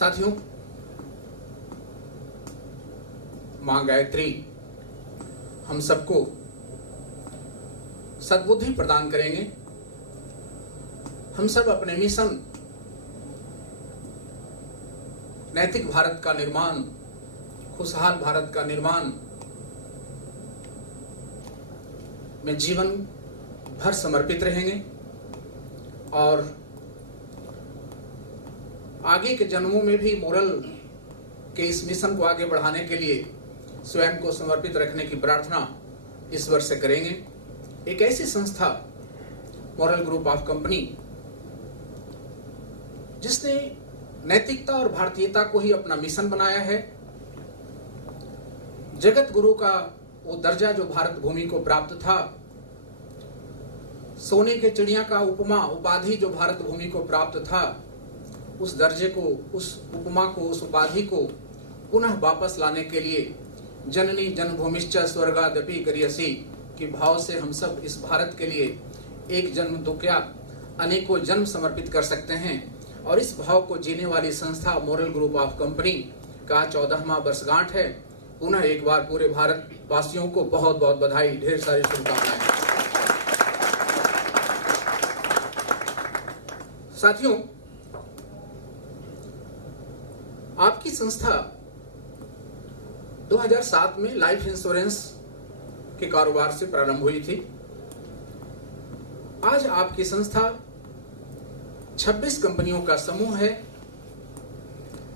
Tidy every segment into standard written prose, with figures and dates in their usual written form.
साथियों, मां गायत्री हम सबको सद्बुद्धि प्रदान करेंगे। हम सब अपने मिशन नैतिक भारत का निर्माण, खुशहाल भारत का निर्माण में जीवन भर समर्पित रहेंगे और आगे के जन्मों में भी मोरल के इस मिशन को आगे बढ़ाने के लिए स्वयं को समर्पित रखने की प्रार्थना ईश्वर से करेंगे। एक ऐसी संस्था मोरल ग्रुप ऑफ कंपनी जिसने नैतिकता और भारतीयता को ही अपना मिशन बनाया है, जगत गुरु का वो दर्जा जो भारत भूमि को प्राप्त था, सोने के चिड़िया का उपमा उपाधि जो भारत भूमि को प्राप्त था, उस दर्जे को, उस उपमा को, उस उपाधि को पुनः वापस लाने के लिए जननी जन्मभूमिश्च स्वर्गादपि गरीयसी की भाव से हम सब इस भारत के लिए एक जन्म तो क्या अनेकों जन्म समर्पित कर सकते हैं। और इस भाव को जीने वाली संस्था मोरल ग्रुप ऑफ कंपनी का 14वां वर्षगांठ है। पुनः एक बार पूरे भारत वासियों को बहुत बहुत बधाई, ढेर सारी शुभकामनाएं। साथियों, आपकी संस्था 2007 में लाइफ इंश्योरेंस के कारोबार से प्रारंभ हुई थी। आज आपकी संस्था 26 कंपनियों का समूह है।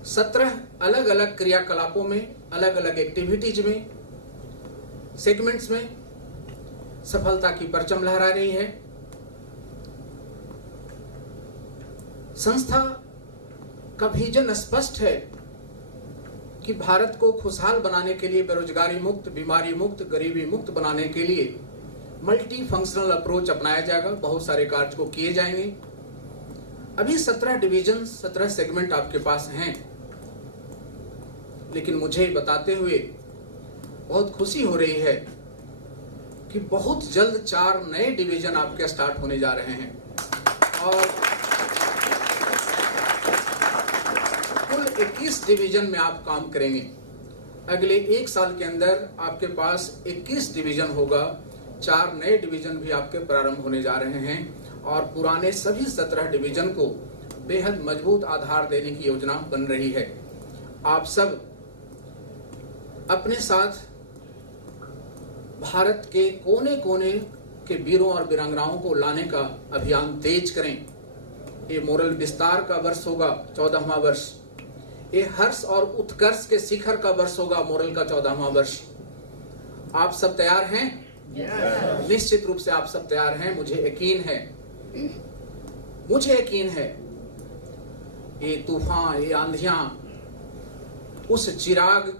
17 अलग अलग क्रियाकलापों में, अलग अलग एक्टिविटीज में, सेगमेंट्स में सफलता की परचम लहरा रही है। संस्था का विजन स्पष्ट है कि भारत को खुशहाल बनाने के लिए, बेरोजगारी मुक्त, बीमारी मुक्त, गरीबी मुक्त बनाने के लिए मल्टी फंक्शनल अप्रोच अपनाया जाएगा। बहुत सारे कार्य को किए जाएंगे। अभी 17 डिवीजन, 17 सेगमेंट आपके पास हैं, लेकिन मुझे बताते हुए बहुत खुशी हो रही है कि बहुत जल्द 4 नए डिवीजन आपके स्टार्ट होने जा रहे हैं और कुल 21 डिवीजन में आप काम करेंगे। अगले 1 साल के अंदर आपके पास 21 डिवीजन होगा। 4 नए डिवीजन भी आपके प्रारंभ होने जा रहे हैं और पुराने सभी 17 डिवीजन को बेहद मजबूत आधार देने की योजना बन रही है। आप सब अपने साथ भारत के कोने कोने के वीरों और वीरांगनाओं को लाने का अभियान तेज करें। ये मोरल विस्तार का वर्ष होगा, 14वां वर्ष। ये हर्ष और उत्कर्ष के शिखर का वर्ष होगा, मोरल का 14वां वर्ष। आप सब तैयार हैं? निश्चित रूप से आप सब तैयार हैं। मुझे यकीन है ये तूफान, ये आंधियां उस चिराग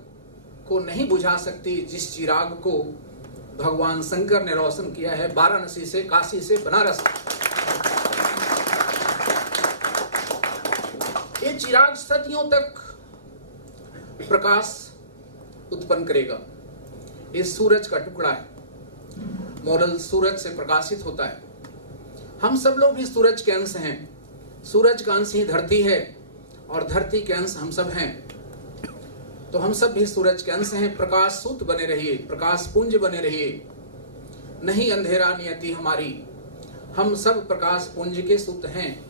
को नहीं बुझा सकती जिस चिराग को भगवान शंकर ने रोशन किया है वाराणसी से, काशी से, बनारस। ये चिराग सदियों तक प्रकाश उत्पन्न करेगा। ये सूरज का टुकड़ा है। मोरल सूरज से प्रकाशित होता है। हम सब लोग भी सूरज के अंश हैं। सूरज का अंश ही धरती है और धरती के अंश हम सब हैं। तो हम सब भी सूरज के अंश हैं। प्रकाश सूत बने रहिए, प्रकाश पुंज बने रहिए। नहीं अंधेरा नियति हमारी, हम सब प्रकाश पुंज के सूत हैं।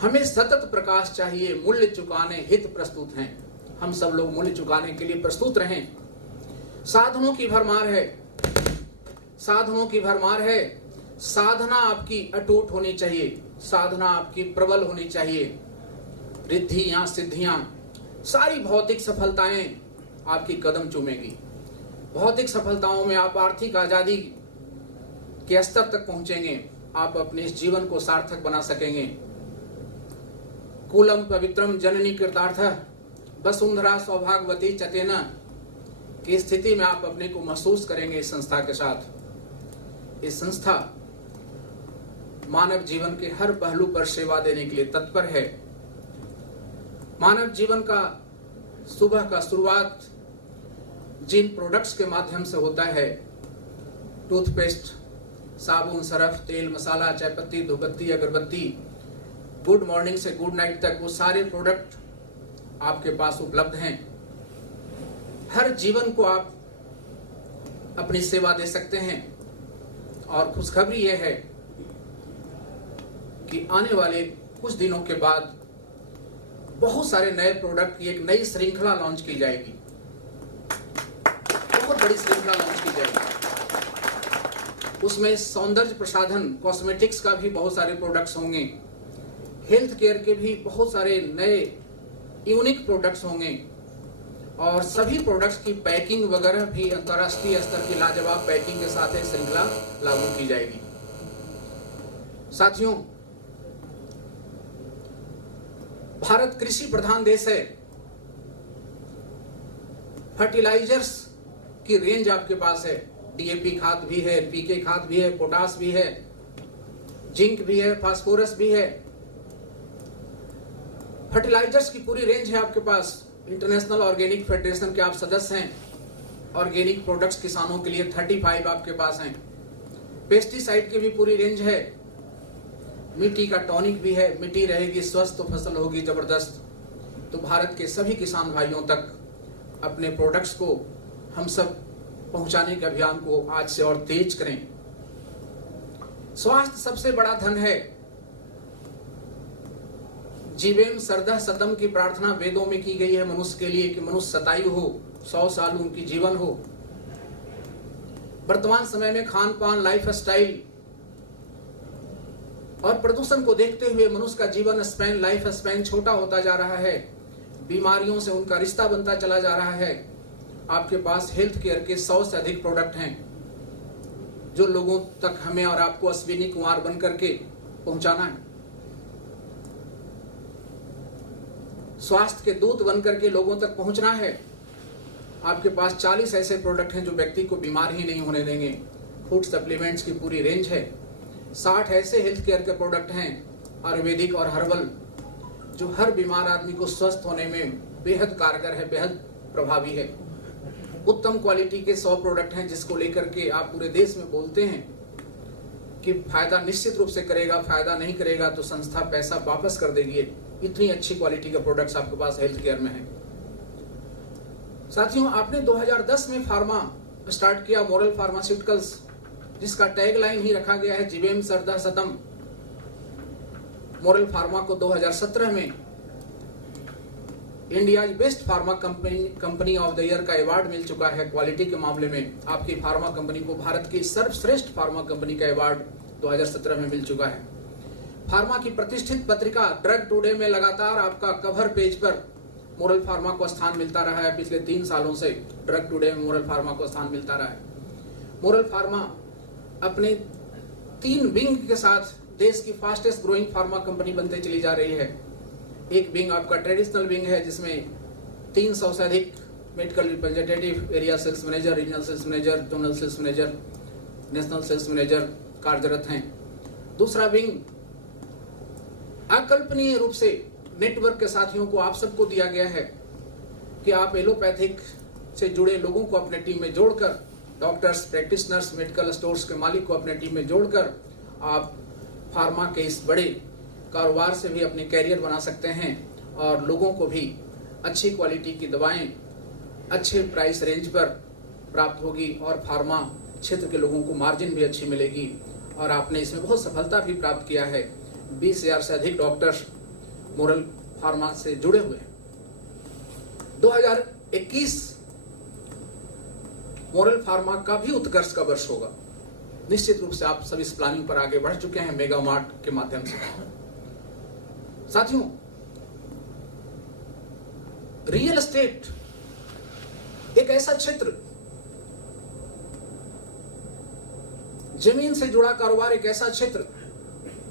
हमें सतत प्रकाश चाहिए, मूल्य चुकाने हित प्रस्तुत हैं। हम सब लोग मूल्य चुकाने के लिए प्रस्तुत रहें। साधनों की भरमार है, साधनों की भरमार है। साधना आपकी अटूट होनी चाहिए, साधना आपकी प्रबल होनी चाहिए। रिद्धियां, सिद्धियां, सारी भौतिक सफलताएं आपकी कदम चूमेगी। भौतिक सफलताओं में आप आर्थिक आजादी के स्तर तक पहुंचेंगे। आप अपने इस जीवन को सार्थक बना सकेंगे। कुलम पवित्रम जननी कृतार्थः वसुंधरा सौभाग्यवती चतेना की स्थिति में आप अपने को महसूस करेंगे इस संस्था के साथ। इस संस्था मानव जीवन के हर पहलू पर सेवा देने के लिए तत्पर है। मानव जीवन का सुबह का शुरुआत जिन प्रोडक्ट्स के माध्यम से होता है, टूथपेस्ट, साबुन, सरफ, तेल, मसाला, चायपत्ती, धूपबत्ती, अगरबत्ती, गुड मॉर्निंग से गुड नाइट तक वो सारे प्रोडक्ट आपके पास उपलब्ध हैं। हर जीवन को आप अपनी सेवा दे सकते हैं। और खुशखबरी यह है कि आने वाले कुछ दिनों के बाद बहुत सारे नए प्रोडक्ट की एक नई श्रृंखला लॉन्च की जाएगी। बहुत बड़ी श्रृंखला लॉन्च की जाएगी। उसमें सौंदर्य प्रसाधन कॉस्मेटिक्स का भी बहुत सारे प्रोडक्ट्स होंगे। हेल्थ केयर के भी बहुत सारे नए यूनिक प्रोडक्ट्स होंगे। और सभी प्रोडक्ट्स की पैकिंग वगैरह भी अंतर्राष्ट्रीय स्तर की लाजवाब पैकिंग के साथ एक श्रृंखला लागू की जाएगी। साथियों, भारत कृषि प्रधान देश है। फर्टिलाइजर्स की रेंज आपके पास है। डीएपी खाद भी है, एनपीके खाद भी है, पोटास भी है, जिंक भी है, फास्फोरस भी है। फर्टिलाइजर्स की पूरी रेंज है आपके पास। इंटरनेशनल ऑर्गेनिक फेडरेशन के आप सदस्य हैं। ऑर्गेनिक प्रोडक्ट्स किसानों के लिए 35 आपके पास हैं। पेस्टिसाइड की भी पूरी रेंज है। मिट्टी का टॉनिक भी है। मिट्टी रहेगी स्वस्थ तो फसल होगी जबरदस्त। तो भारत के सभी किसान भाइयों तक अपने प्रोडक्ट्स को हम सब पहुंचाने के अभियान को आज से और तेज करें। स्वास्थ्य सबसे बड़ा धन है। जीवेम सरदह सतम की प्रार्थना वेदों में की गई है मनुष्य के लिए कि मनुष्य शतायु हो, 100 साल उनकी जीवन हो। वर्तमान समय में खान पान, लाइफ स्टाइल और प्रदूषण को देखते हुए मनुष्य का जीवन स्पैन, लाइफ स्पैन छोटा होता जा रहा है। बीमारियों से उनका रिश्ता बनता चला जा रहा है। आपके पास हेल्थ केयर के 100 से अधिक प्रोडक्ट हैं जो लोगों तक हमें और आपको अश्विनी कुमार बन करके पहुंचाना है। स्वास्थ्य के दूत बन करके लोगों तक पहुंचना है। आपके पास 40 ऐसे प्रोडक्ट हैं जो व्यक्ति को बीमार ही नहीं होने देंगे। फूड सप्लीमेंट्स की पूरी रेंज है। 60 ऐसे हेल्थ केयर के प्रोडक्ट हैं आयुर्वेदिक और हर्बल जो हर बीमार आदमी को स्वस्थ होने में बेहद कारगर है, बेहद प्रभावी है। उत्तम क्वालिटी के 100 प्रोडक्ट हैं जिसको लेकर के आप पूरे देश में बोलते हैं कि फायदा निश्चित रूप से करेगा, फायदा नहीं करेगा तो संस्था पैसा वापस कर देगी। इतनी अच्छी क्वालिटी के प्रोडक्ट्स आपके पास हेल्थ केयर में हैं। साथियों, आपने 2010 में फार्मा स्टार्ट किया, मोरल फार्मास्यूटिकल्स, जिसका टैगलाइन ही रखा गया है जीवेम सरदह सतम। मोरल फार्मा को 2017 में India best pharma company of the year का अवार्ड मिल चुका है। क्वालिटी के मामले में आपकी फार्मा कंपनी को भारत की सर्वश्रेष्ठ फार्मा कंपनी का अवार्ड 2017 में मिल चुका है। फार्मा की प्रतिष्ठित पत्रिका ड्रग टुडे में लगातार आपका कवर पेज पर मोरल फार्मा को स्थान मिलता रहा है। पिछले 3 सालों से ड्रग टुडे में मोरल फार्मा को स्थान मिलता रहा है। मोरल फार्मा अपने 3 विंग के साथ देश की फास्टेस्ट ग्रोइंग फार्मा कंपनी बनते चली जा रही है। एक विंग आपका ट्रेडिशनल विंग है जिसमें 300 से अधिक medical representative, area sales manager, regional sales manager, zonal sales manager, national sales manager कार्यरत हैं। दूसरा विंग अकल्पनीय रूप से नेटवर्क के साथियों को आप सबको दिया गया है कि आप एलोपैथिक से जुड़े लोगों को अपने टीम में जोड़कर, डॉक्टर्स, प्रैक्टिशनर्स, मेडिकल स्टोर्स के मालिक को अपने टीम में जोड़कर आप फार्मा के इस बड़े कारोबार से भी अपने कैरियर बना सकते हैं और लोगों को भी अच्छी क्वालिटी की दवाएं अच्छे प्राइस रेंज पर प्राप्त होगी और फार्मा क्षेत्र के लोगों को मार्जिन भी अच्छी मिलेगी। और आपने इसमें बहुत सफलता भी प्राप्त किया है। 20,000 से अधिक डॉक्टर्स मोरल फार्मा से जुड़े हुए हैं। 2021 मोरल फार्मा का भी उत्कर्ष का वर्ष होगा। निश्चित रूप से आप सब इस प्लानिंग पर आगे बढ़ चुके हैं मेगा मार्ट के माध्यम से। साथियों, रियल एस्टेट एक ऐसा क्षेत्र, जमीन से जुड़ा कारोबार एक ऐसा क्षेत्र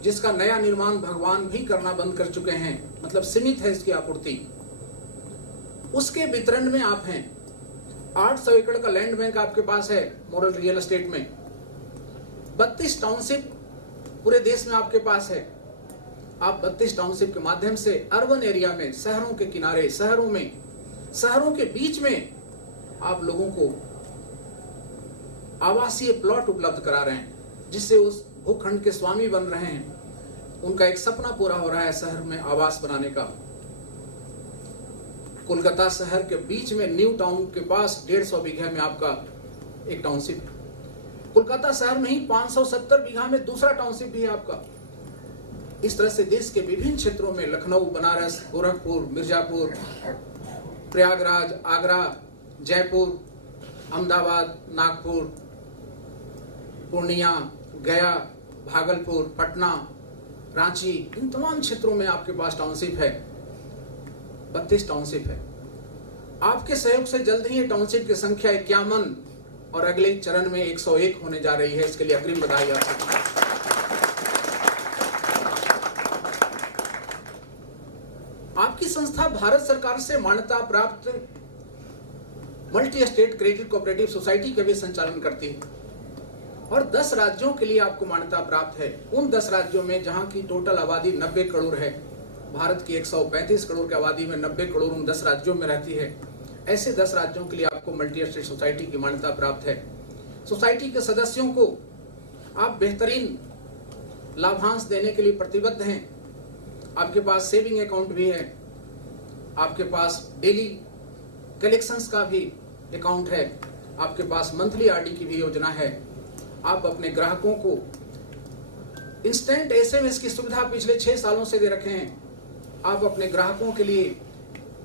जिसका नया निर्माण भगवान भी करना बंद कर चुके हैं, मतलब सीमित है इसकी आपूर्ति। उसके वितरण में आप हैं। 800 एकड़ का लैंड बैंक आपके पास है मोरल रियल एस्टेट में। 32 टाउनशिप पूरे देश में आपके पास है। आप 32 टाउनशिप के माध्यम से अर्बन एरिया में, शहरों के किनारे, शहरों में, शहरों के बीच में आप लोगों को आवासीय प्लॉट उपलब्ध करा रहे हैं, जिससे उस भूखंड के स्वामी बन रहे हैं। उनका एक सपना पूरा हो रहा है शहर में आवास बनाने का। कोलकाता शहर के बीच में न्यू टाउन के पास 150 बीघा में आपका एक टाउनशिप है। कोलकाता शहर में ही 570 बीघा में दूसरा टाउनशिप भी है आपका। इस तरह से देश के विभिन्न क्षेत्रों में लखनऊ, बनारस, गोरखपुर, मिर्जापुर, प्रयागराज, आगरा, जयपुर, अहमदाबाद, नागपुर, पूर्णिया, गया, भागलपुर, पटना, रांची, इन तमाम क्षेत्रों में आपके पास टाउनशिप है। 32 टाउनशिप है। आपके सहयोग से जल्द ही टाउनशिप की संख्या 51 और अगले चरण में 101 होने जा रही है। इसके लिए अग्रिम बधाई आपको। आपकी संस्था भारत सरकार से मान्यता प्राप्त multi state credit cooperative society का भी संचालन करती है और 10 राज्यों के लिए आपको मान्यता प्राप्त है। उन 10 राज्यों में जहां की टोटल आबादी 90 करोड़ है, भारत की 135 करोड़ की आबादी में 90 करोड़ उन 10 राज्यों में रहती है। ऐसे 10 राज्यों के लिए आपको मल्टी स्टेट सोसाइटी की मान्यता प्राप्त है। सोसाइटी के सदस्यों को आप बेहतरीन लाभांश देने के लिए प्रतिबद्ध हैं। आपके पास सेविंग अकाउंट भी है, आपके पास डेली कलेक्शंस का भी अकाउंट है, आपके पास मंथली आरडी की भी योजना है। आप अपने ग्राहकों को इंस्टेंट एसएमएस की सुविधा पिछले 6 सालों से दे रखे हैं। आप अपने ग्राहकों के लिए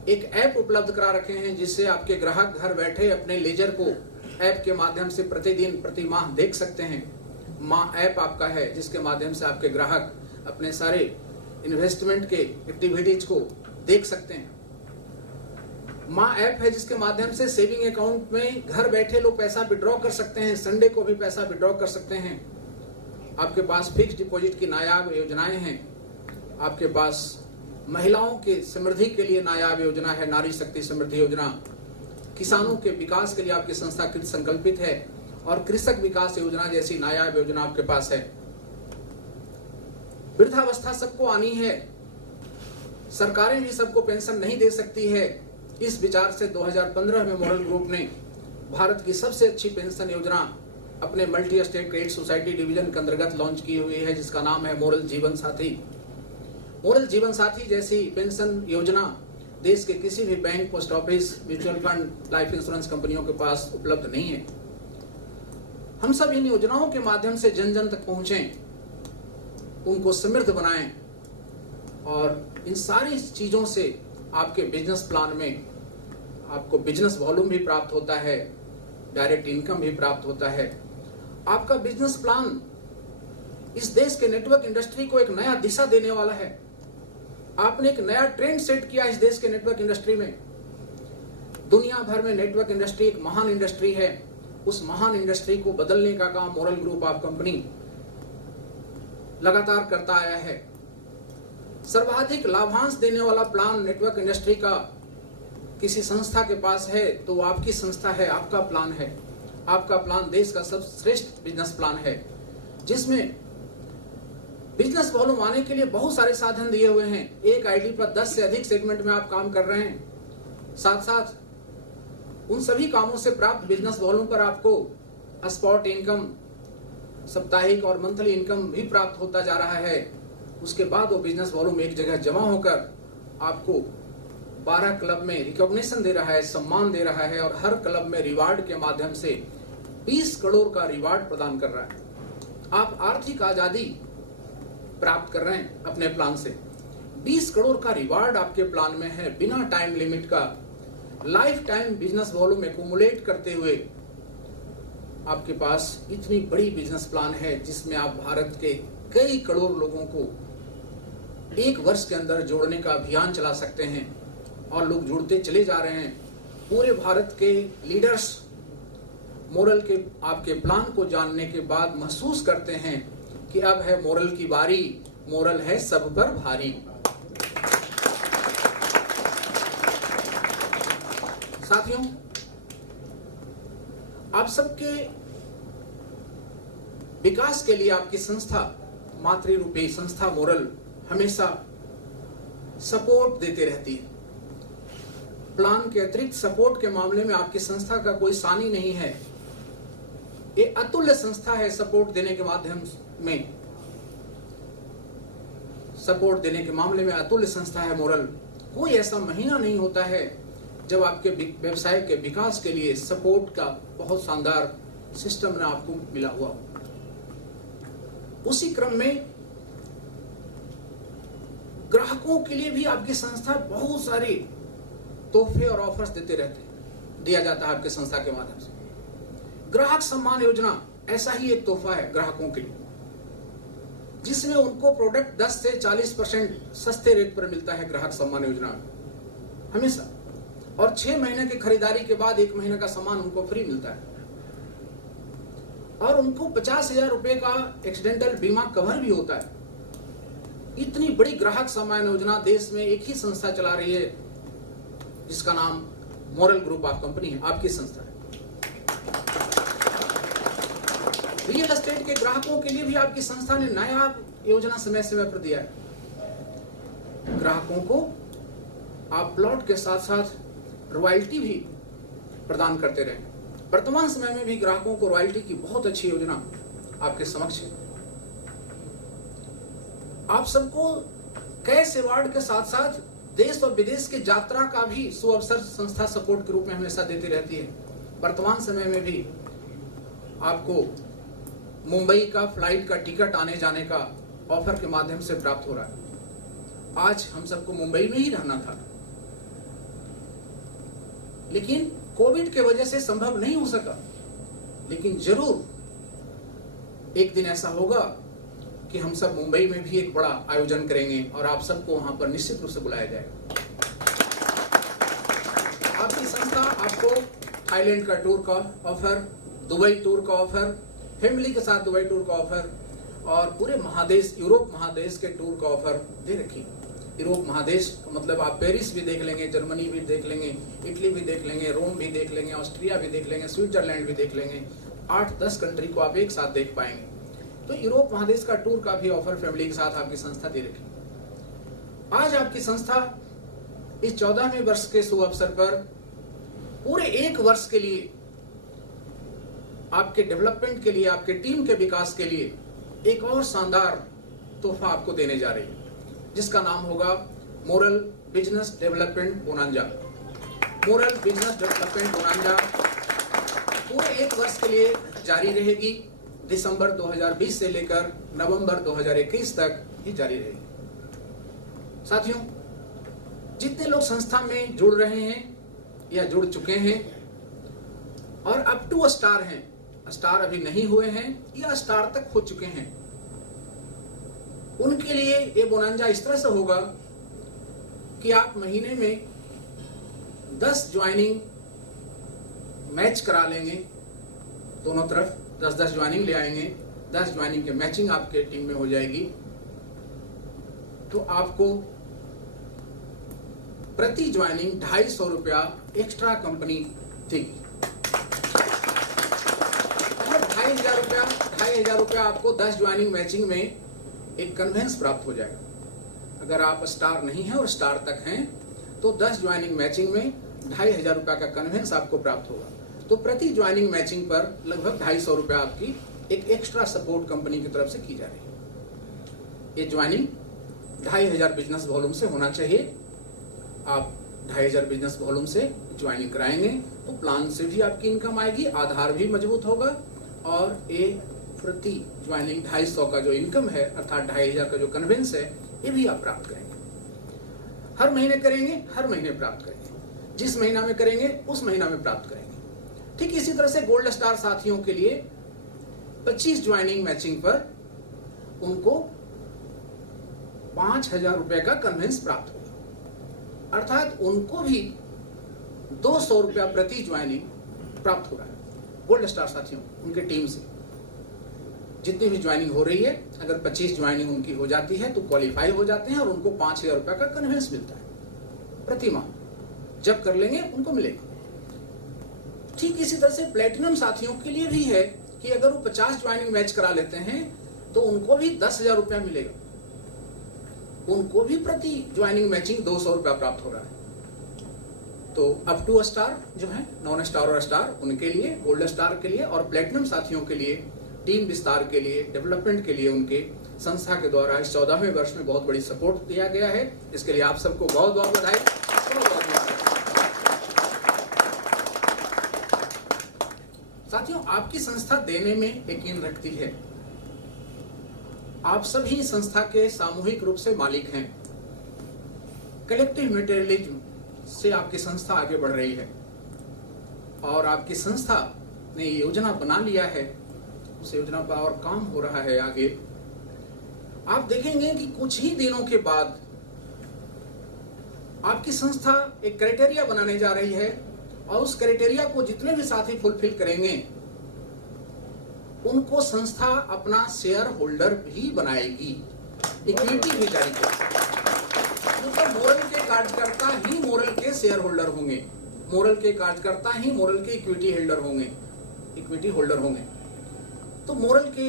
एक ऐप उपलब्ध करा रखे हैं जिससे आपके ग्राहक घर बैठे अपने लेजर को ऐप के माध्यम से प्रतिदिन प्रति माह देख सकते हैं। माह ऐप आपका है जिसके माध्यम से आपके ग्राहक अपने सारे इन्वेस्टमेंट के एक्टिविटीज को देख सकते हैं। माँ ऐप है जिसके माध्यम से सेविंग अकाउंट में घर बैठे लोग पैसा विड्रॉ कर सकते हैं, संडे को भी पैसा विड्रॉ कर सकते हैं। आपके पास फिक्स डिपॉजिट की नायाब योजनाएं हैं। आपके पास महिलाओं के समृद्धि के लिए नायाब योजना है, नारी शक्ति समृद्धि योजना। किसानों के विकास के लिए आपकी संस्था कृत संकल्पित है और कृषक विकास योजना जैसी नायाब योजना आपके पास है। वृद्धावस्था सबको आनी है, सरकारें भी सबको पेंशन नहीं दे सकती है। इस विचार से 2015 में मॉडल ग्रुप ने भारत की सबसे अच्छी पेंशन योजना अपने multi state credit society division के अंतर्गत लॉन्च की हुई है जिसका नाम है मॉडल जीवन साथी। मॉडल जीवन साथी जैसी पेंशन योजना देश के किसी भी bank, post office, mutual fund, life insurance कंपनियों के पास उपलब्ध नहीं है। हम सब इन योजनाओं के माध्यम से जन जन तक पहुंचें, उनको समृद्ध बनाएं और इन सारी चीजों से आपके बिजनेस प्लान में आपको बिजनेस वॉल्यूम भी प्राप्त होता है, डायरेक्ट इनकम भी प्राप्त होता है। आपका बिजनेस प्लान इस देश के नेटवर्क इंडस्ट्री को एक नया दिशा देने वाला है। आपने एक नया ट्रेंड सेट किया इस देश के नेटवर्क इंडस्ट्री में। दुनिया भर में नेटवर्क इंडस्ट्री एक महान इंडस्ट्री है। उस महान इंडस्ट्री को बदलने का काम मॉडल ग्रुप ऑफ कंपनी लगातार करता आया है। सर्वाधिक लाभांश देने वाला प्लान नेटवर्क इंडस्ट्री का किसी संस्था के पास है तो वो आपकी संस्था है, आपका प्लान है। आपका प्लान देश का सर्वश्रेष्ठ बिजनेस प्लान है जिसमें बिजनेस वॉल्यूम आने के लिए बहुत सारे साधन दिए हुए हैं। एक आईडी पर 10 से अधिक सेगमेंट में आप काम कर रहे हैं। साथ साथ उन सभी कामों से प्राप्त बिजनेस वॉल्यूम पर आपको स्पॉट इनकम, साप्ताहिक और मंथली इनकम भी प्राप्त होता जा रहा है। उसके बाद वो बिजनेस वॉल्यूम एक जगह जमा होकर आपको 12 क्लब में रिकॉग्निशन दे रहा है, सम्मान दे रहा है और हर क्लब में रिवार्ड के माध्यम से 20 करोड़ का रिवार्ड प्रदान कर रहा है। आप आर्थिक आजादी प्राप्त कर रहे हैं अपने प्लान से। 20 करोड़ का रिवार्ड आपके प्लान में है, बिना टाइम लिमिट का। Life time business volume accumulate करते हुए आपके पास इतनी बड़ी बिजनेस प्लान है जिसमें आप भारत के कई करोड़ लोगों को एक वर्ष के अंदर जोड़ने का अभियान चला सकते हैं और लोग जुड़ते चले जा रहे हैं। पूरे भारत के लीडर्स मोरल के आपके प्लान को जानने के बाद महसूस करते हैं कि अब है मोरल की बारी, मोरल है सब पर भारी। साथियों, आप सबके विकास के लिए आपकी संस्था मातृरूपी संस्था मोरल हमेशा सपोर्ट देते रहती है। प्लान के अतिरिक्त सपोर्ट के मामले में आपकी संस्था का कोई सानी नहीं है। ये अतुल्य संस्था है सपोर्ट देने के माध्यम में। सपोर्ट देने के मामले में अतुल्य संस्था है मोरल। कोई ऐसा महीना नहीं होता है जब आपके व्यवसाय के विकास के लिए सपोर्ट का बहुत शानदार सिस्टम ने आपको मिला हुआ हो। उसी क्रम में ग्राहकों के लिए भी आपकी संस्था बहुत सारे तोहफे और ऑफर्स दिया जाता है आपकी संस्था के माध्यम से। ग्राहक सम्मान योजना ऐसा ही एक तोहफा है ग्राहकों के लिए, जिसमें उनको प्रोडक्ट 10 से 40% सस्ते रेट पर मिलता है ग्राहक सम्मान योजना में हमेशा। और 6 महीने की खरीदारी के बाद 1 महीने का सामान उनको फ्री मिलता है। और उनको 50,000 रुपए का एक्सीडेंटल बीमा कवर भी होता है। इतनी बड़ी ग्राहक सम्मान योजना देश में एक ही संस्था चला रही है, जिसका नाम मोरल ग्रुप ऑफ कंपनी है, आपकी संस्था है। रियल एस्टेट के ग्राहकों के लिए भी आपकी संस्था ने नया योजना समय समय पर दिया है। ग्राहकों को आप प्लॉट के साथ साथ रॉयल्टी भी प्रदान करते रहे। वर्तमान समय में भी ग्राहकों को रॉयल्टी की बहुत अच्छी योजना आपके समक्ष है। आप सबको कैश अवार्ड के साथ साथ देश और विदेश की यात्रा का भी सुअवसर संस्था सपोर्ट के रूप में हमेशा देती रहती है। वर्तमान समय में भी आपको मुंबई का फ्लाइट का टिकट आने जाने का ऑफर के माध्यम से प्राप्त हो रहा है। आज हम सबको मुंबई में ही रहना था, लेकिन कोविड के वजह से संभव नहीं हो सका। लेकिन जरूर एक दिन ऐसा होगा कि हम सब मुंबई में भी एक बड़ा आयोजन करेंगे और आप सबको वहां पर निश्चित रूप से बुलाया जाएगा। आपकी संस्था आपको थाईलैंड का टूर का ऑफर, दुबई टूर का ऑफर, फैमिली के साथ दुबई टूर का ऑफर और पूरे महादेश यूरोप महादेश के टूर का ऑफर दे रखी। यूरोप महादेश मतलब आप पेरिस भी देख लेंगे, जर्मनी भी देख लेंगे, इटली भी देख लेंगे, रोम भी देख लेंगे, ऑस्ट्रिया भी देख लेंगे, स्विट्जरलैंड भी देख लेंगे। 8-10 कंट्री को आप एक साथ देख पाएंगे। तो यूरोप महादेश का टूर का भी ऑफर फैमिली के साथ आपकी संस्था दे रखी। आज आपकी संस्था इस 14वें वर्ष के शुभ अवसर पर पूरे 1 वर्ष के लिए आपके डेवलपमेंट के लिए, आपके टीम के विकास के लिए एक और शानदार तोहफा आपको देने जा रही है, जिसका नाम होगा moral business development bonanza. Moral business development bonanza पूरे 1 वर्ष के लिए जारी रहेगी। दिसंबर 2020 से लेकर नवंबर 2021 तक ही जारी रहेगी। साथियों, जितने लोग संस्था में जुड़ रहे हैं या जुड़ चुके हैं और अप टू स्टार हैं, स्टार अभी नहीं हुए हैं या स्टार तक हो चुके हैं, उनके लिए ये बोनांजा इस तरह से होगा कि आप महीने में 10 ज्वाइनिंग मैच करा लेंगे। दोनों तरफ 10-10 ज्वाइनिंग ले आएंगे। 10 ज्वाइनिंग के मैचिंग आपके टीम में हो जाएगी, तो आपको प्रति ज्वाइनिंग 250 रुपया एक्स्ट्रा कंपनी देगी। और 2,500 रुपया आपको 10 ज्वाइनिंग मैचिंग में एक कन्वेंस प्राप्त हो जाएगा। अगर आप स्टार नहीं हैं और स्टार तक हैं तो 10 ज्वाइनिंग मैचिंग में 2,500 रुपया का कन्वेंस आपको प्राप्त होगा। तो प्रति ज्वाइनिंग मैचिंग पर लगभग 250 रुपया आपकी एक एक्स्ट्रा सपोर्ट कंपनी की तरफ से की जा रही है। ये ज्वाइनिंग 2,500 बिजनेस वॉल्यूम से होना चाहिए। आप 2,500 बिजनेस वॉल्यूम से ज्वाइनिंग कराएंगे तो प्लान से भी आपकी इनकम आएगी, आधार भी मजबूत होगा और ये प्रति ज्वाइनिंग 250 का जो इनकम है अर्थात 2,500 का जो कन्वेंस है ये भी आप प्राप्त करेंगे। हर महीने करेंगे, हर महीने प्राप्त करेंगे। जिस महीना में करेंगे उस महीना में प्राप्त करेंगे। ठीक इसी तरह से गोल्ड स्टार साथियों के लिए 25 ज्वाइनिंग मैचिंग पर उनको 5,000 रुपए का कन्वेंस प्राप्त होगा, अर्थात उनको भी 200 रुपया प्रति ज्वाइनिंग प्राप्त हो रहा है। गोल्ड स्टार साथियों उनके टीम से जितनी भी ज्वाइनिंग हो रही है, अगर 25 ज्वाइनिंग उनकी हो जाती है तो क्वालिफाई हो जाते हैं और उनको 5,000 रुपया का कन्वेंस मिलता है प्रति माह। जब कर लेंगे उनको मिलेगा। ठीक इसी तरह से प्लेटिनम साथियों के लिए भी है कि अगर वो 50 ज्वाइनिंग मैच करा लेते हैं तो उनको भी 10,000 रुपया मिलेगा। उनको भी प्रति ज्वाइनिंग मैचिंग 200 रुपया प्राप्त हो रहा है। तो अप टू स्टार जो है, नॉन स्टार और स्टार उनके लिए, गोल्ड स्टार के लिए और प्लेटिनम साथियों के लिए टीम विस्तार के लिए, डेवलपमेंट के लिए उनके संस्था के द्वारा इस 14वें वर्ष में बहुत बड़ी सपोर्ट दिया गया है। इसके लिए आप सबको बहुत बहुत बधाई, बहुत बहुत बधाई। साथियों, आपकी संस्था देने में यकीन रखती है। आप सभी संस्था के सामूहिक रूप से मालिक हैं। कलेक्टिव मटेरियलिज्म से आपकी संस्था आगे बढ़ रही है और आपकी संस्था ने योजना बना लिया है, उस योजना पर और काम हो रहा है आगे। आप देखेंगे कि कुछ ही दिनों के बाद आपकी संस्था एक क्राइटेरिया बनाने जा रही है और उस क्राइटेरिया को जितने भी साथी फुलफिल करेंगे उनको संस्था अपना शेयर होल्डर भी बनाएगी, इक्विटी भी जारी करेगी। मतलब मोरल के कार्यकर्ता ही मोरल के शेयर होल्डर होंगे, मोरल के कार्यकर्ता ही मोरल के इक्विटी होल्डर होंगे। तो मोरल के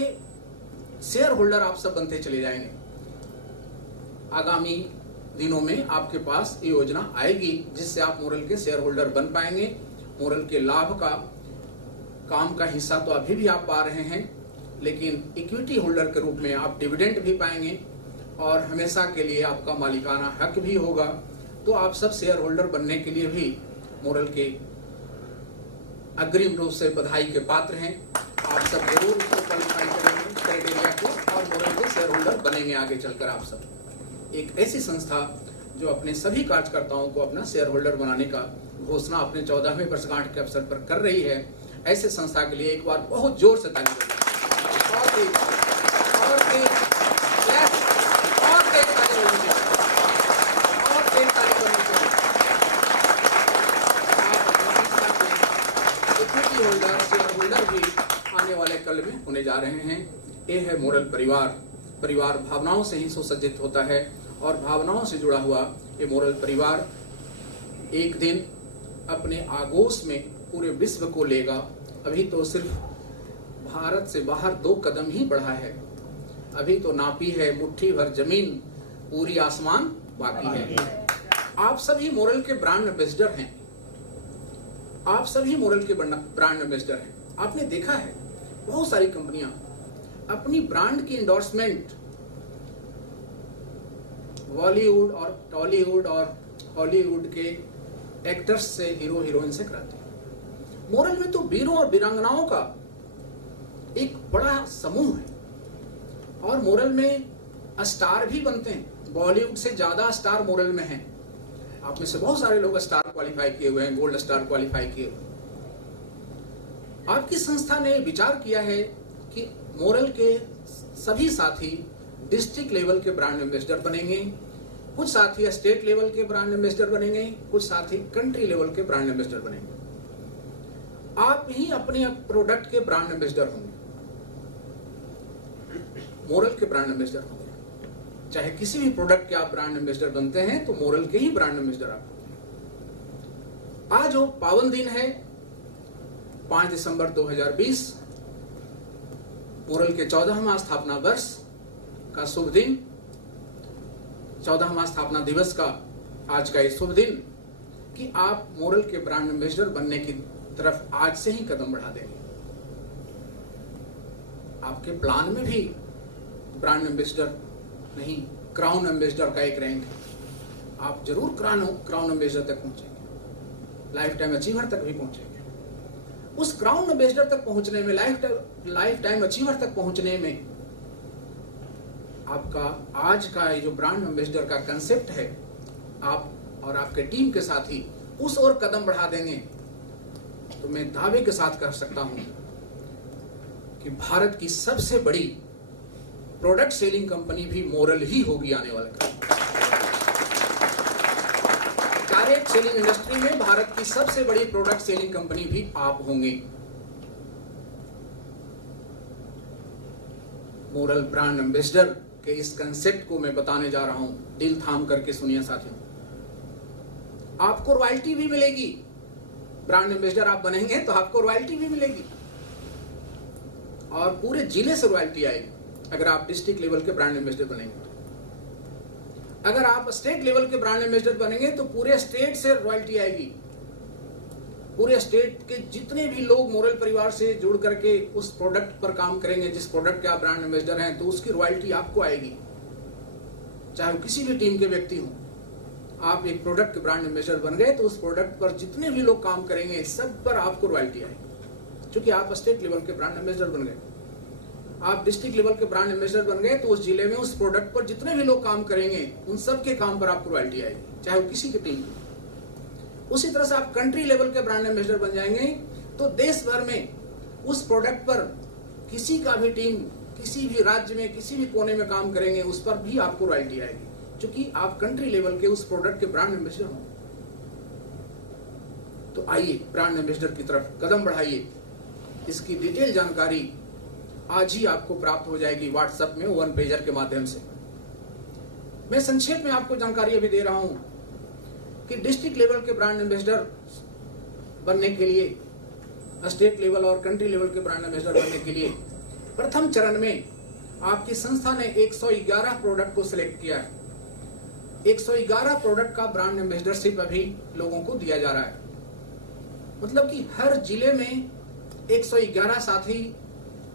शेयर होल्डर आप सब बनते चले जाएंगे। आगामी दिनों में आपके पास ये योजना आएगी जिससे आप मोरल के शेयर होल्डर बन पाएंगे। मोरल के लाभ का काम का हिस्सा तो अभी भी आप पा रहे हैं, लेकिन इक्विटी होल्डर के रूप में आप डिविडेंड भी पाएंगे और हमेशा के लिए आपका मालिकाना हक भी होगा। तो आप सब शेयर होल्डर बनने के लिए भी मोरल के अग्रिम रूप से बधाई के पात्र हैं। आप सब जरूर उसको क्वालिफाई करेंगे क्राइटेरिया को और मोरल के शेयर होल्डर बनेंगे आगे चलकर। आप सब एक ऐसी संस्था जो अपने सभी कार्यकर्ताओं को अपना शेयर होल्डर बनाने का घोषणा अपने 14वें वर्षगांठ के अवसर पर कर रही है, ऐसे संस्था के लिए एक बार बहुत जोर से ताली बजाएं। इक्विटी होल्डर, शेयर होल्डर भी आने वाले कल में होने जा रहे हैं। ये है मोरल परिवार। परिवार भावनाओं से ही सुसज्जित होता है और भावनाओं से जुड़ा हुआ ये मोरल परिवार एक दिन अपने आगोश में पूरे विश्व को लेगा। अभी तो सिर्फ भारत से बाहर 2 कदम ही बढ़ा है। अभी तो नापी है मुट्ठी भर जमीन, पूरी आसमान बाकी है। आप सभी मोरल के ब्रांड एम्बेसडर हैं। आप सभी मोरल के ब्रांड एम्बेसडर हैं। आपने देखा है बहुत सारी कंपनियां अपनी ब्रांड की एंडोर्समेंट बॉलीवुड और टॉलीवुड और हॉलीवुड के एक्टर्स से, हीरो हीरोइन से कराते हैं। मोरल में तो वीरों और वीरांगनाओं का एक बड़ा समूह है और मोरल में स्टार भी बनते हैं। बॉलीवुड से ज्यादा स्टार मोरल में हैं। आप में से बहुत सारे लोग स्टार क्वालिफाई किए हुए हैं, गोल्ड स्टार क्वालिफाई किए हुए। आपकी संस्था ने विचार किया है कि मोरल के सभी साथी डिस्ट्रिक्ट लेवल के ब्रांड एम्बेसडर बनेंगे, कुछ साथी स्टेट लेवल के ब्रांड एम्बेसडर बनेंगे, कुछ साथी कंट्री लेवल के ब्रांड एम्बेसडर बनेंगे। आप ही अपने प्रोडक्ट के ब्रांड एम्बेसडर होंगे, मोरल के ब्रांड एम्बेसडर होंगे। चाहे किसी भी प्रोडक्ट के आप ब्रांड एम्बेसडर बनते हैं तो मोरल के ही ब्रांड एम्बेसडर आप होंगे। आज जो पावन दिन है 5 दिसंबर 2020, मोरल के 14वां स्थापना वर्ष का शुभ दिन, 14वां स्थापना दिवस का आज का ये शुभ दिन कि आप मोरल के ब्रांड एम्बेसडर बनने की तरफ आज से ही कदम बढ़ा देंगे। आपके प्लान में भी ब्रांड एम्बेसडर नहीं, क्राउन एम्बेसडर का एक रैंक है। आप जरूर क्राउन एम्बेसडर तक पहुंचेंगे, लाइफ टाइम अचीवर तक भी पहुंचेंगे। उस क्राउन एम्बेसडर तक पहुंचने में, लाइफ टाइम अचीवर तक पहुंचने में आपका आज का ये जो ब्रांड एम्बेसडर का कंसेप्ट है, आप और आपके टीम के साथी उस ओर कदम बढ़ा देंगे तो मैं दावे के साथ कह सकता हूं कि भारत की सबसे बड़ी प्रोडक्ट सेलिंग कंपनी भी मोरल ही होगी आने वाले कल। डायरेक्ट सेलिंग इंडस्ट्री में भारत की सबसे बड़ी प्रोडक्ट सेलिंग कंपनी भी आप होंगे। मोरल ब्रांड एम्बेसडर के इस कंसेप्ट को मैं बताने जा रहा हूं, दिल थाम करके सुनिए साथियों। आपको रॉयल्टी भी मिलेगी, ब्रांड एम्बेसडर आप बनेंगे तो आपको रॉयल्टी भी मिलेगी और पूरे जिले से रॉयल्टी आएगी अगर आप डिस्ट्रिक्ट लेवल के ब्रांड एम्बेसडर बनेंगे। अगर आप स्टेट लेवल के ब्रांड एम्बेसडर बनेंगे तो पूरे स्टेट से रॉयल्टी आएगी। पूरे स्टेट के जितने भी लोग मोरल परिवार से जुड़ करके उस प्रोडक्ट पर काम करेंगे, जिस प्रोडक्ट के आप ब्रांड एम्बेसडर हैं, तो उसकी रॉयल्टी आपको आएगी, चाहे वो किसी भी टीम के व्यक्ति हों। आप एक प्रोडक्ट के ब्रांड एम्बेसडर बन गए तो उस प्रोडक्ट पर जितने भी लोग काम करेंगे सब पर आपको रॉयल्टी आएगी, क्योंकि आप स्टेट लेवल के ब्रांड एम्बेसडर बन गए। आप डिस्ट्रिक्ट लेवल के ब्रांड एम्बेसडर बन गए तो उस जिले में उस प्रोडक्ट पर जितने भी लोग काम करेंगे उन सब के काम पर आपको रॉयल्टी आएगी, चाहे वो किसी की टीम हो। उसी तरह से आप कंट्री लेवल के ब्रांड एम्बेसडर बन जाएंगे तो देश भर में उस प्रोडक्ट पर किसी का भी टीम किसी भी राज्य में किसी भी कोने में काम करेंगे उस पर भी आपको रॉयल्टी आएगी, क्योंकि आप कंट्री लेवल के उस प्रोडक्ट के ब्रांड एम्बेसडर हो। तो आइए ब्रांड एम्बेसडर की तरफ कदम बढ़ाइए। इसकी डिटेल जानकारी आज ही आपको प्राप्त हो जाएगी व्हाट्सएप में वन पेजर के माध्यम से। मैं संक्षेप में आपको जानकारी अभी दे रहा हूं कि डिस्ट्रिक्ट लेवल के ब्रांड एम्बेसडर बनने के लिए, स्टेट लेवल और कंट्री लेवल के ब्रांड एम्बेसडर बनने के लिए प्रथम चरण में आपकी संस्था ने 111 प्रोडक्ट को सिलेक्ट किया है। 111 प्रोडक्ट का ब्रांड एम्बेसडरशिप अभी लोगों को दिया जा रहा है। मतलब कि हर जिले में 111 साथी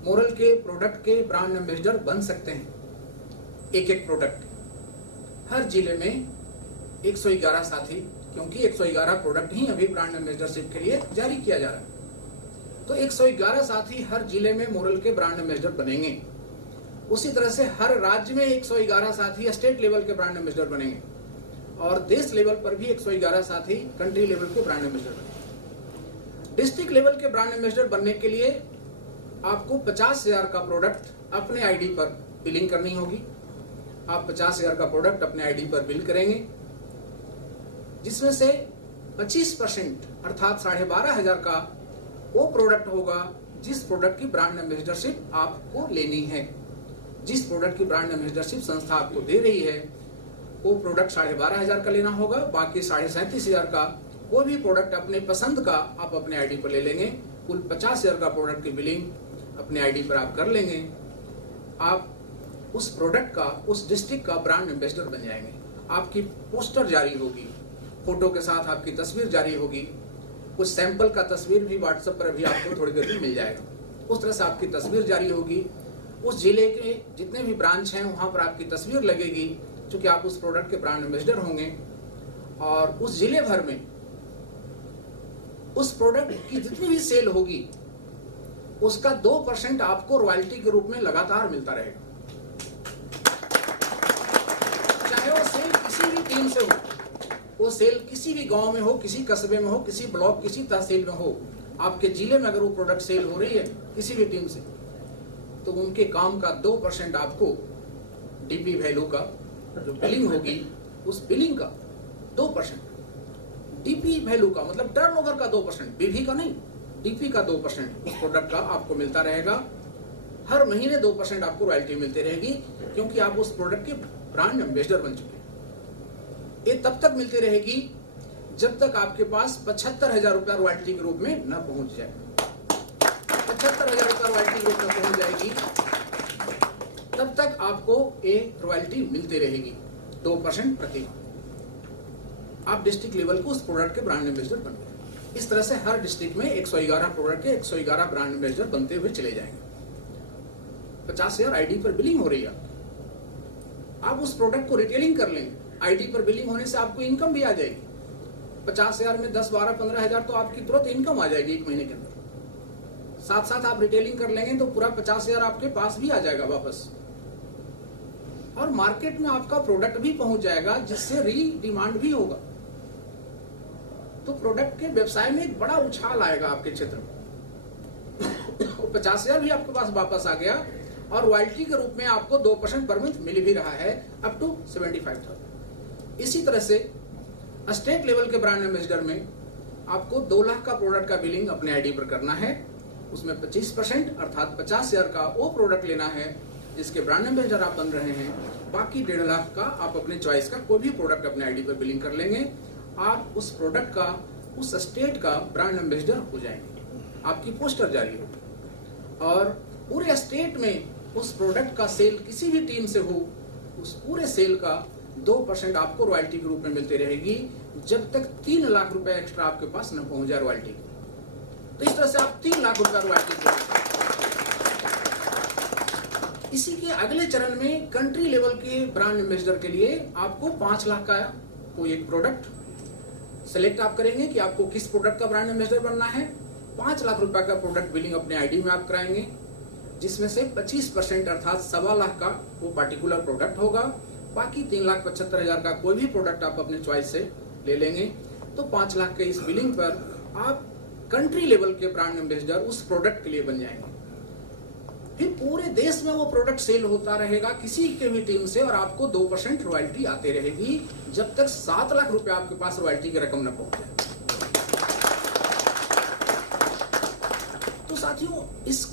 मोरल के प्रोडक्ट के ब्रांड एम्बेसडर बन सकते हैं। एक प्रोडक्ट हर जिले में 111 साथी, क्योंकि 111 प्रोडक्ट ही अभी ब्रांड एम्बेसडरशिप के लिए जारी किया जा रहा है। तो 111 साथी हर जिले में मोरल के ब्रांड एम्बेसडर बनेंगे। उसी तरह से हर राज्य में 111 साथी स्टेट लेवल के ब्रांड एम्बेसडर बनेंगे और देश लेवल पर भी 111 साथी कंट्री लेवल के ब्रांड एम्बेसडर बनेंगे। डिस्ट्रिक्ट लेवल के ब्रांड एम्बेसडर बनने के लिए आपको 50,000 का प्रोडक्ट अपने आईडी पर बिलिंग करनी होगी। आप 50,000 का प्रोडक्ट अपने आईडी पर बिल करेंगे, जिसमें से 25% अर्थात 12,500 का वो प्रोडक्ट होगा जिस प्रोडक्ट की ब्रांड एम्बेसडरशिप आपको लेनी है। जिस प्रोडक्ट की ब्रांड एम्बेसडरशिप संस्था आपको दे रही है वो प्रोडक्ट 12,500 का लेना होगा। बाकी 37,500 का कोई भी प्रोडक्ट अपने पसंद का आप अपने आईडी पर ले लेंगे। कुल 50,000 का प्रोडक्ट की बिलिंग अपने आईडी पर आप कर लेंगे। आप उस प्रोडक्ट का, उस डिस्ट्रिक्ट का ब्रांड एम्बेसडर बन जाएंगे। आपकी पोस्टर जारी होगी, फोटो के साथ आपकी तस्वीर जारी होगी। कुछ सैंपल का तस्वीर भी व्हाट्सएप पर अभी आपको थोड़ी देर में मिल जाएगा। उस तरह से आपकी तस्वीर जारी होगी। उस जिले के जितने भी ब्रांच हैं वहां पर आपकी तस्वीर लगेगी, क्योंकि आप उस प्रोडक्ट के ब्रांड एम्बेसडर होंगे। और उस जिले भर में उस प्रोडक्ट की जितनी भी सेल होगी उसका 2% आपको रॉयल्टी के रूप में लगातार मिलता रहेगा। चाहे वो सेल किसी भी टीम से हो, वो सेल किसी भी गांव में हो, किसी कस्बे में हो, किसी ब्लॉक, किसी तहसील में हो, आपके जिले में अगर वो प्रोडक्ट सेल हो रही है किसी भी टीम से, तो उनके काम का 2% आपको डीपी वैल्यू का जो बिलिंग होगी उस बिलिंग का 2%, डीपी वैल्यू का मतलब टर्नओवर का 2%, बीवी का नहीं, डीपी का 2% उस प्रोडक्ट का आपको मिलता रहेगा। हर महीने 2% आपको रॉयल्टी मिलती रहेगी, क्योंकि आप उस प्रोडक्ट के ब्रांड एम्बेसडर बन चुके हैं। ये तब तक मिलती रहेगी जब तक आपके पास 75,000 रुपया रॉयल्टी के रूप में न पहुंच जाए। 75,000 रुपया रॉयल्टी के रूप में पहुंच जाएगी तब तक आपको ये रॉयल्टी मिलती रहेगी 2% प्रति माह। आप डिस्ट्रिक्ट लेवल को उस प्रोडक्ट के ब्रांड एम्बेसडर बन गए। इस तरह से हर डिस्ट्रिक्ट में 111 प्रोडक्ट के 111 ब्रांड एम्बेसडर बनते हुए चले जाएंगे। 50,000 आईडी पर बिलिंग हो रही है। आप उस प्रोडक्ट को रिटेलिंग कर लेंगे, आईडी पर बिलिंग होने से आपको इनकम भी आ जाएगी। 50,000 में 10, 12, 15,000 तो आपकी तुरंत इनकम आ जाएगी एक महीने के अंदर। साथ साथ आप रिटेलिंग कर लेंगे तो पूरा 50,000 आपके पास भी आ जाएगा वापस, और मार्केट में आपका प्रोडक्ट भी पहुंच जाएगा, जिससे री डिमांड भी होगा। तो प्रोडक्ट के व्यवसाय में एक बड़ा उछाल आएगा आपके क्षेत्र में। 50,000 भी आपके पास वापस आ गया और रॉयल्टी के रूप में आपको 2% पर मंथ मिल भी रहा है अप टू 75,000। इसी तरह से स्टेट लेवल के ब्रांड एम्बेसडर में आपको 2 लाख का प्रोडक्ट का बिलिंग अपने आईडी पर करना है। उसमें 25% अर्थात 50,000 का वो प्रोडक्ट लेना है जिसके ब्रांड एम्बेसडर आप बन रहे हैं। बाकी 1.5 लाख का आप अपने चॉइस का कोई भी प्रोडक्ट अपने आईडी पर बिलिंग कर लेंगे। आप उस प्रोडक्ट का, उस स्टेट का ब्रांड एम्बेसडर हो जाएंगे। आपकी पोस्टर जारी होगी और पूरे स्टेट में उस प्रोडक्ट का सेल किसी भी टीम से हो, उस पूरे सेल का 2% आपको रॉयल्टी के रूप में मिलती रहेगी, जब तक 3 लाख रुपए एक्स्ट्रा आपके पास न पहुंच जाए रॉयल्टी। तो इस तरह से आप 3 लाख रुपए रॉयल्टी। इसी के अगले चरण में कंट्री लेवल के ब्रांड एम्बेसडर के लिए आपको 5 लाख का कोई एक प्रोडक्ट सेलेक्ट आप करेंगे कि आपको किस प्रोडक्ट का ब्रांड एम्बेसडर बनना है। 5 लाख रुपए का प्रोडक्ट बिलिंग अपने आईडी में आप कराएंगे, जिसमें से 25% अर्थात 1.25 लाख का वो पार्टिकुलर प्रोडक्ट होगा। बाकी 3,75,000 का कोई भी प्रोडक्ट आप अपने चॉइस से ले लेंगे। तो 5 लाख के इस बिलिंग पर आप कंट्री लेवल के ब्रांड एम्बेसडर उस प्रोडक्ट के लिए बन जाएंगे। फिर पूरे देश में वो प्रोडक्ट सेल होता रहेगा किसी के भी टीम से, और आपको 2% रॉयल्टी आती रहेगी जब तक 7 लाख रुपए आपके पास रॉयल्टी की रकम न पहुंचे। तो साथियों, इस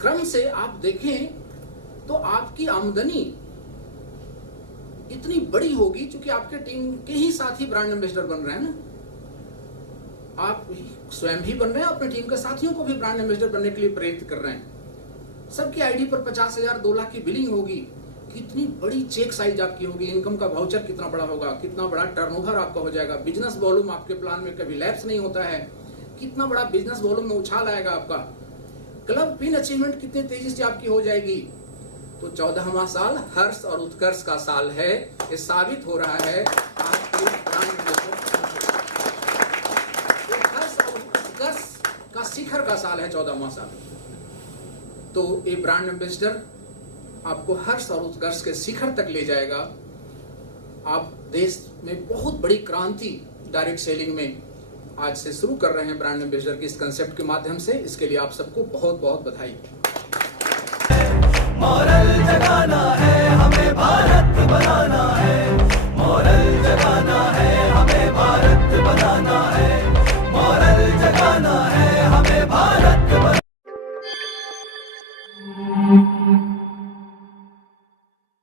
क्रम से आप देखें तो आपकी आमदनी इतनी बड़ी होगी, क्योंकि आपके टीम के ही साथी ब्रांड एम्बेसडर बन रहे हैं ना। आप स्वयं भी बन रहे हैं, अपने टीम के साथियों को भी ब्रांड एम्बेसडर बनने के लिए प्रेरित कर रहे हैं। सबकी आईडी पर 50,000 2 लाख की बिलिंग होगी। कितनी बड़ी चेक साइज आपकी होगी, इनकम का वाउचर कितना बड़ा होगा, कितना बड़ा टर्नओवर आपका हो जाएगा, बिजनेस वॉल्यूम आपके प्लान में कभी लैप्स नहीं होता है, कितना बड़ा बिजनेस वॉल्यूम में उछाल आएगा आपका। क्लब पिन अचीवमेंट कितनी तेजी से आपकी हो जाएगी। तो 14वां साल हर्ष और उत्कर्ष का साल है। ये साबित हो रहा है आपके ब्रांड हर्ष और उत्कर्ष का शिखर का साल है 14वां साल। तो ये ब्रांड एम्बेसडर आपको हर्ष और उत्कर्ष के शिखर तक ले जाएगा। आप देश में बहुत बड़ी क्रांति डायरेक्ट सेलिंग में आज से शुरू कर रहे हैं ब्रांड एम्बेसडर के इस कंसेप्ट के माध्यम से। इसके लिए आप सबको बहुत बहुत बधाई। मॉरल जगाना है हमें, भारत बनाना